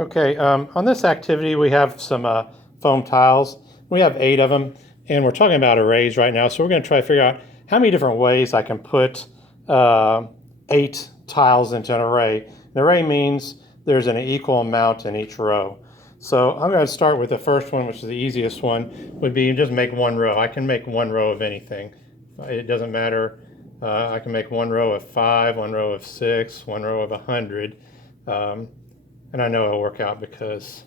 Okay, on this activity we have some foam tiles. We have 8 of them, and we're talking about arrays right now, so we're going to try to figure out how many different ways I can put 8 tiles into an array. An array means there's an equal amount in each row. So I'm going to start with the first one, which is the easiest one, would be just make one row. I can make one row of anything. It doesn't matter. I can make one row of 5, one row of 6, one row of 100. And I know it'll work out because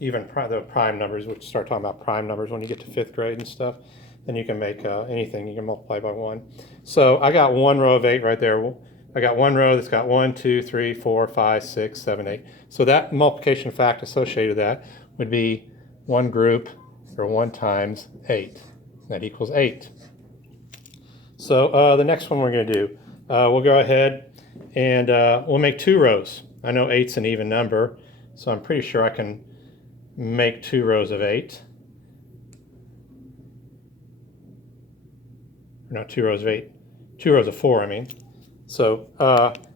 even the prime numbers, which start talking about prime numbers when you get to 5th grade and stuff, then you can make anything, you can multiply by 1. So I got one row of 8 right there. I got one row that's got 1, 2, 3, 4, 5, 6, 7, 8. So that multiplication fact associated with that would be one group, or 1 times 8. That equals 8. So the next one we're going to do, we'll go ahead and we'll make 2 rows. I know 8's an even number, so I'm pretty sure I can make 2 rows of 8. No, 2 rows of 8. 2 rows of 4, I mean. So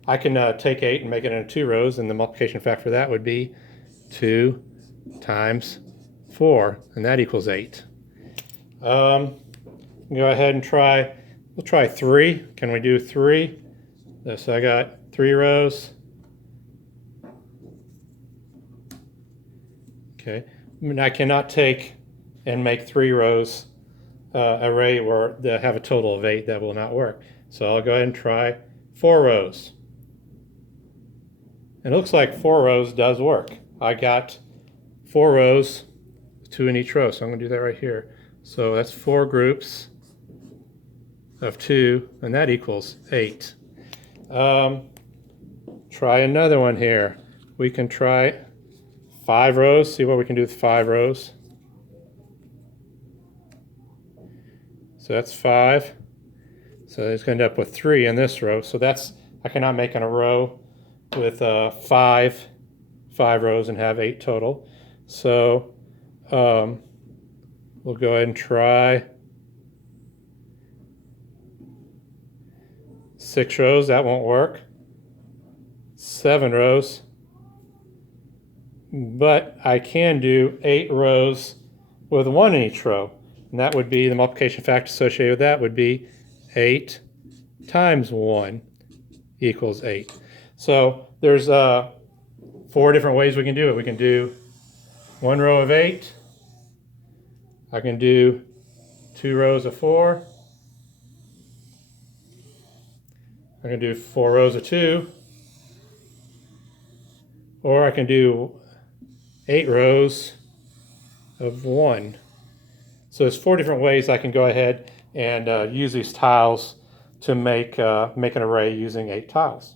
I can take 8 and make it into 2 rows, and the multiplication factor for that would be 2 times 4, and that equals 8. Go ahead and try, we'll try 3. Can we do 3? So I got 3 rows. Okay, I cannot take and make 3 rows array where they have a total of 8. That will not work. So I'll go ahead and try 4 rows. And it looks like 4 rows does work. I got 4 rows, 2 in each row, so I'm going to do that right here. So that's 4 groups of 2, and that equals 8. Try another one here. We can try 5 rows, see what we can do with 5 rows. So that's 5. So it's going to end up with 3 in this row. So that's, I cannot make in a row with 5 rows and have 8 total. So we'll go ahead and try 6 rows. That won't work. 7 rows. But I can do 8 rows with 1 in each row. And that would be, the multiplication factor associated with that would be 8 times 1 equals 8. So there's 4 different ways we can do it. We can do 1 row of 8. I can do 2 rows of 4. I can do 4 rows of 2. Or I can do 8 rows of 1. So there's 4 different ways I can go ahead and use these tiles to make an array using 8 tiles.